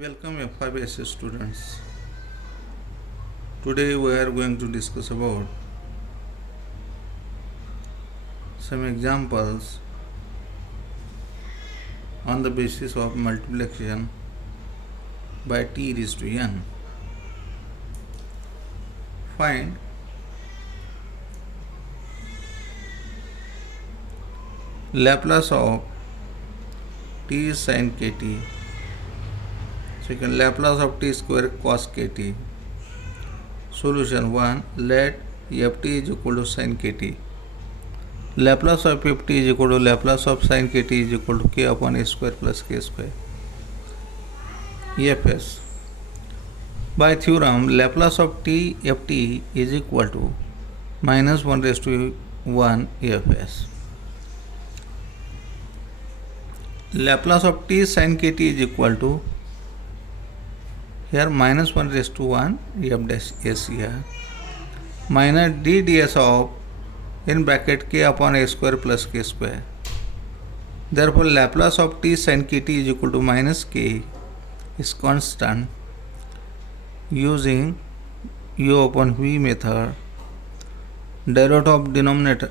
Welcome F5S students. Today we are going to discuss about some examples on the basis of multiplication by t raised to n. Find Laplace of t sin kt. Second, Laplace of t square cos kt. Solution 1. Let ft is equal to sin kt. Laplace of ft is equal to Laplace of sin kt is equal to k upon a square plus k square. EFS. By theorem, Laplace of t ft is equal to minus 1 raised to 1 EFS. Laplace of t sin kt is equal to here minus 1 raised to 1 f dash s here minus d ds of in bracket k upon a square plus k square. Therefore, Laplace of t sin kt is equal to minus k is constant. Using u upon v method, derivative of denominator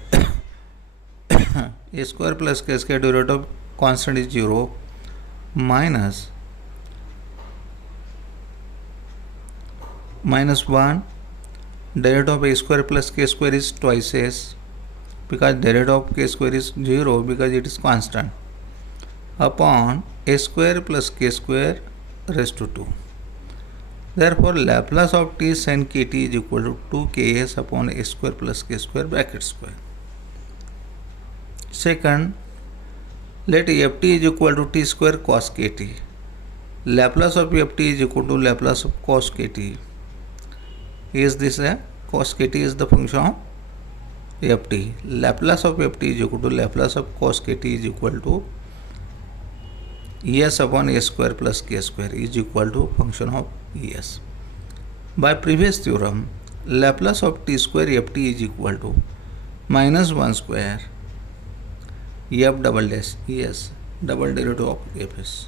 a square plus k square derivative of constant is 0 minus 1 derivative of a square plus k square is twice s because derivative of k square is 0 because it is constant upon a square plus k square raised to 2. Therefore, Laplace of t sin kt is equal to 2ks upon a square plus k square bracket square. Second, let ft is equal to t square cos kt. Laplace of ft is equal to Laplace of cos kt. Is this a cos kt is the function of ft. Laplace of ft is equal to Laplace of cos kt is equal to es upon a square plus k square is equal to function of es. By previous theorem, Laplace of t square ft is equal to minus 1 square f double dash es double derivative of fs.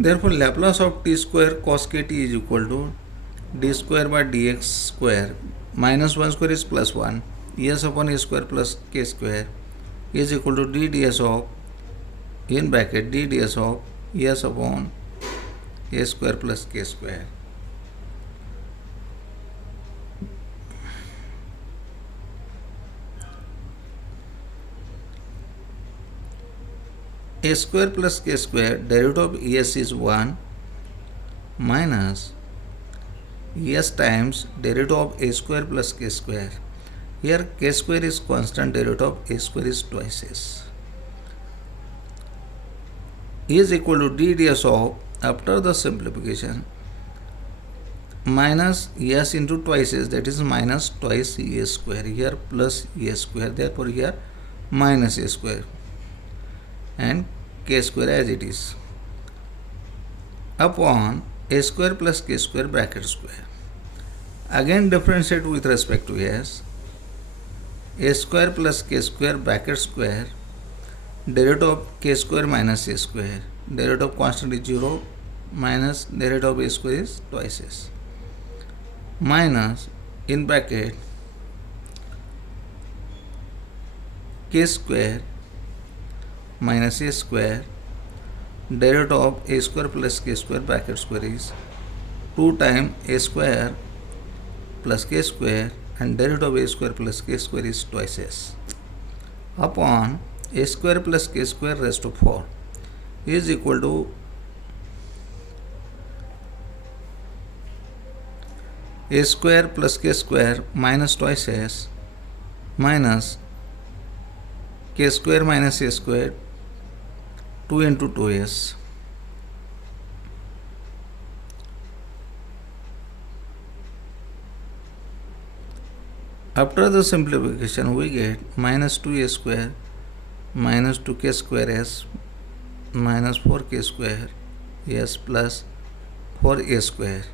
Therefore, Laplace of t square cos kt is equal to d square by dx square minus 1 square is plus 1 es upon a square plus k square is equal to d ds of in bracket d ds of es upon a square plus k square. A square plus k square derivative of es is 1 minus es times derivative of a square plus k square. Here k square is constant, derivative of a square is twice s. Is equal to d ds of after the simplification minus s into twice s, that is minus twice a square, here plus a square, therefore here minus a square and k square as it is upon a square plus k square bracket square. Again differentiate with respect to s. A square plus k square bracket square derivative of k square minus a square, derivative of constant is 0 minus derivative of a square is twice s minus in bracket k square minus a square derivative of a square plus k square bracket square is 2 times a square plus k square and derivative of a square plus k square is twice s upon a square plus k square raised to 4 is equal to a square plus k square minus twice s minus k square minus a square 2 into 2s. After the simplification, we get minus 2a square minus 2k square s minus 4k square s plus 4a square.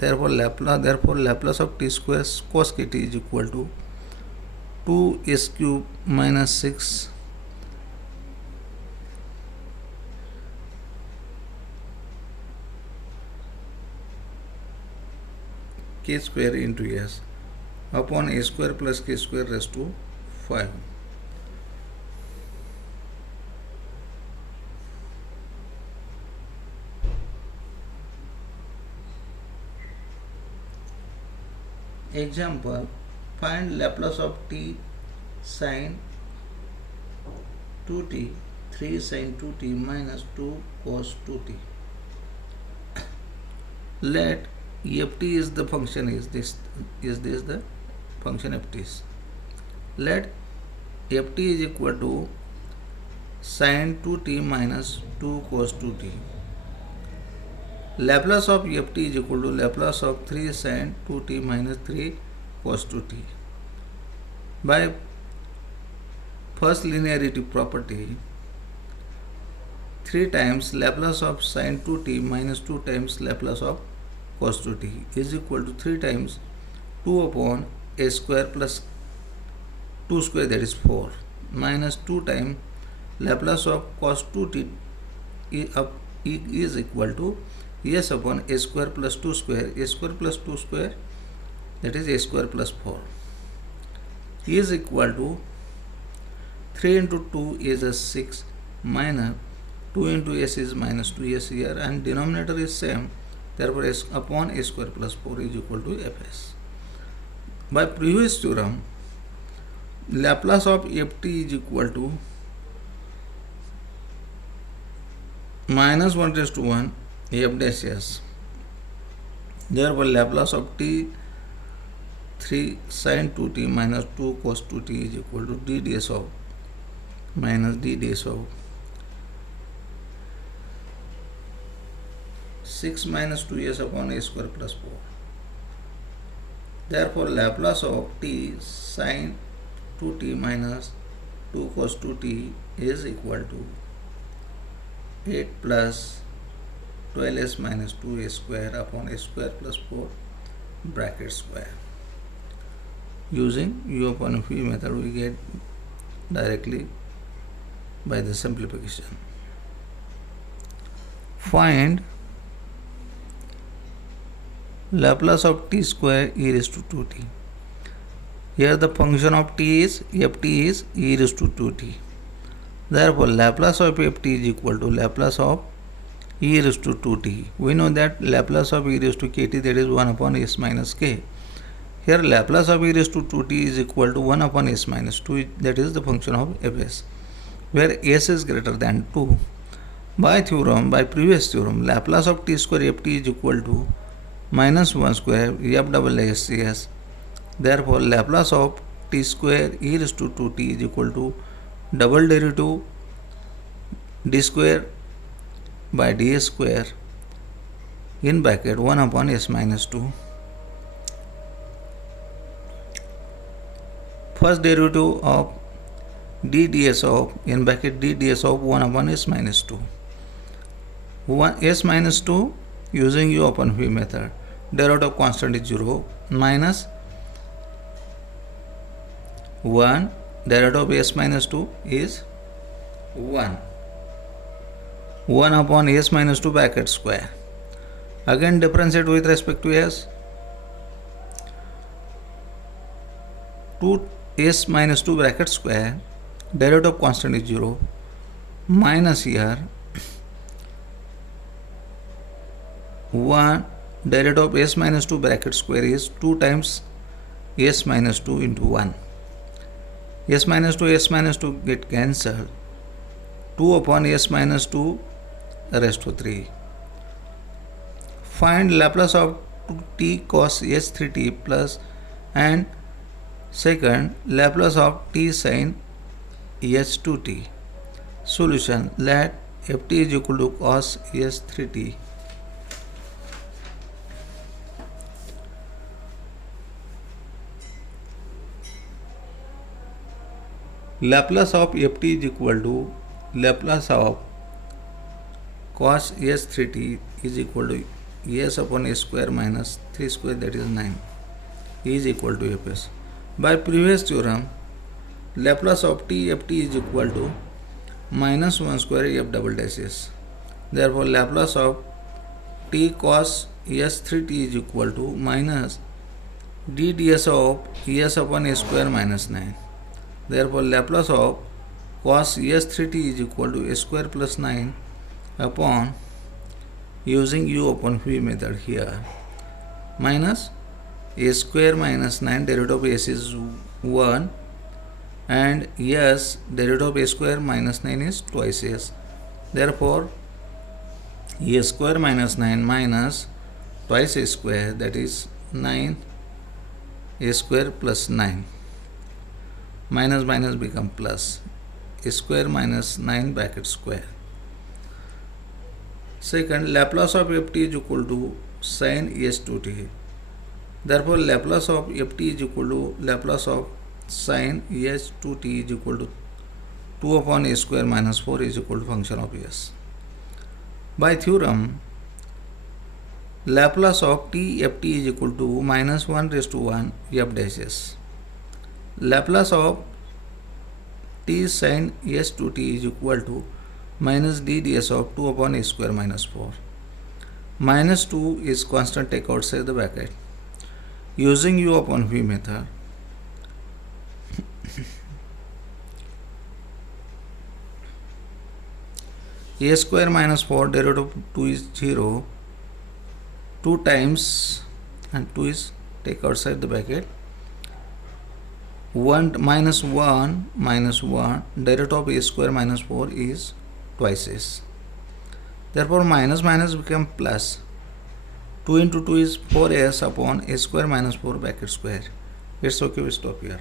Therefore, Laplace of t square cos kt is equal to 2s cube minus 6 k square into s upon a square plus k square raised to 5. Example, find Laplace of t sin 2t 3 sin 2t minus 2 cos 2t. Let ft is the function, is this the function ft. Let ft is equal to sin 2t minus 2 cos 2t. Laplace of ft is equal to Laplace of 3 sin 2t minus 3 cos 2t. By first linearity property, 3 times Laplace of sin 2t minus 2 times Laplace of cos 2t is equal to 3 times 2 upon a square plus 2 square, that is 4, minus 2 times Laplace of cos 2t is equal to s upon a square plus 2 square, a square plus 2 square, that is a square plus 4, is equal to 3 into 2 is a 6 minus 2 into s is minus 2s here, and denominator is same, therefore s upon a square plus 4 is equal to fs. By previous theorem, Laplace of ft is equal to minus 1 raised to 1 f dash s. Therefore, Laplace of t 3 sin 2t minus 2 cos 2t is equal to d ds of minus d ds of 6 minus 2s upon a square plus 4. Therefore, Laplace of t sin 2t minus 2 cos 2t is equal to 8 plus 12s minus 2a square upon a square plus 4 bracket square. Using u upon v method, we get directly by the simplification. Find Laplace of t square e raised to 2t. Here the function of t is ft is e raised to 2t. Therefore, Laplace of ft is equal to Laplace of e raised to 2t. We know that Laplace of e raised to kt, that is 1 upon s minus k. Here Laplace of e raised to 2t is equal to 1 upon s minus 2, that is the function of fs, where s is greater than 2. By previous theorem, Laplace of t square ft is equal to minus 1 square f double s. Therefore, Laplace of t square e raised to 2t is equal to double derivative d square by ds square in bracket 1 upon s minus 2. First derivative of d ds of in bracket d ds of 1 upon s minus 2. 1 s minus 2 using u upon v method, derivative of constant is 0 minus 1, derivative of s minus 2 is 1. 1 upon s minus 2 bracket square. Again differentiate with respect to s. 2s minus 2 bracket square, derivative of constant is 0, minus here 1, derivative of s minus 2 bracket square is 2 times s minus 2 into 1. S minus 2 get cancelled. 2 upon s minus 2 raised to 3. Find Laplace of t cos s3t plus, and second Laplace of t sin s2t. Solution, let ft is equal to cos s3t. Laplace of ft is equal to Laplace of cos s3t is equal to s upon s square minus 3 square, that is 9, is equal to fs. By previous theorem, Laplace of t ft is equal to minus 1 square f double dash s. Therefore, Laplace of t cos s3t is equal to minus d ds of s upon a square minus 9. Therefore, Laplace of cos s3t is equal to a square plus 9 upon, using u upon v method here, minus a square minus 9 derivative of s is 1 and s derivative of a square minus 9 is twice s. Therefore, a square minus 9 minus twice a square, that is 9 a square plus 9, minus minus become plus, a square minus 9 bracket square. Second, Laplace of ft is equal to sin es2t. Therefore, Laplace of ft is equal to Laplace of sin es2t is equal to 2 upon a square minus 4 is equal to function of s. By theorem, Laplace of t ft is equal to minus 1 raised to 1 f dash s. Laplace of t sin s2t is equal to minus d ds of 2 upon a square minus 4. Minus 2 is constant, take outside the bracket. Using u upon v method, a square minus 4 derivative of 2 is 0, 2 times, and 2 is take outside the bracket, 1 minus 1 minus 1 derivative of a square minus 4 is twice s. Therefore, minus minus become plus. 2 into 2 is 4s upon a square minus 4 bracket square. It's okay, we stop here.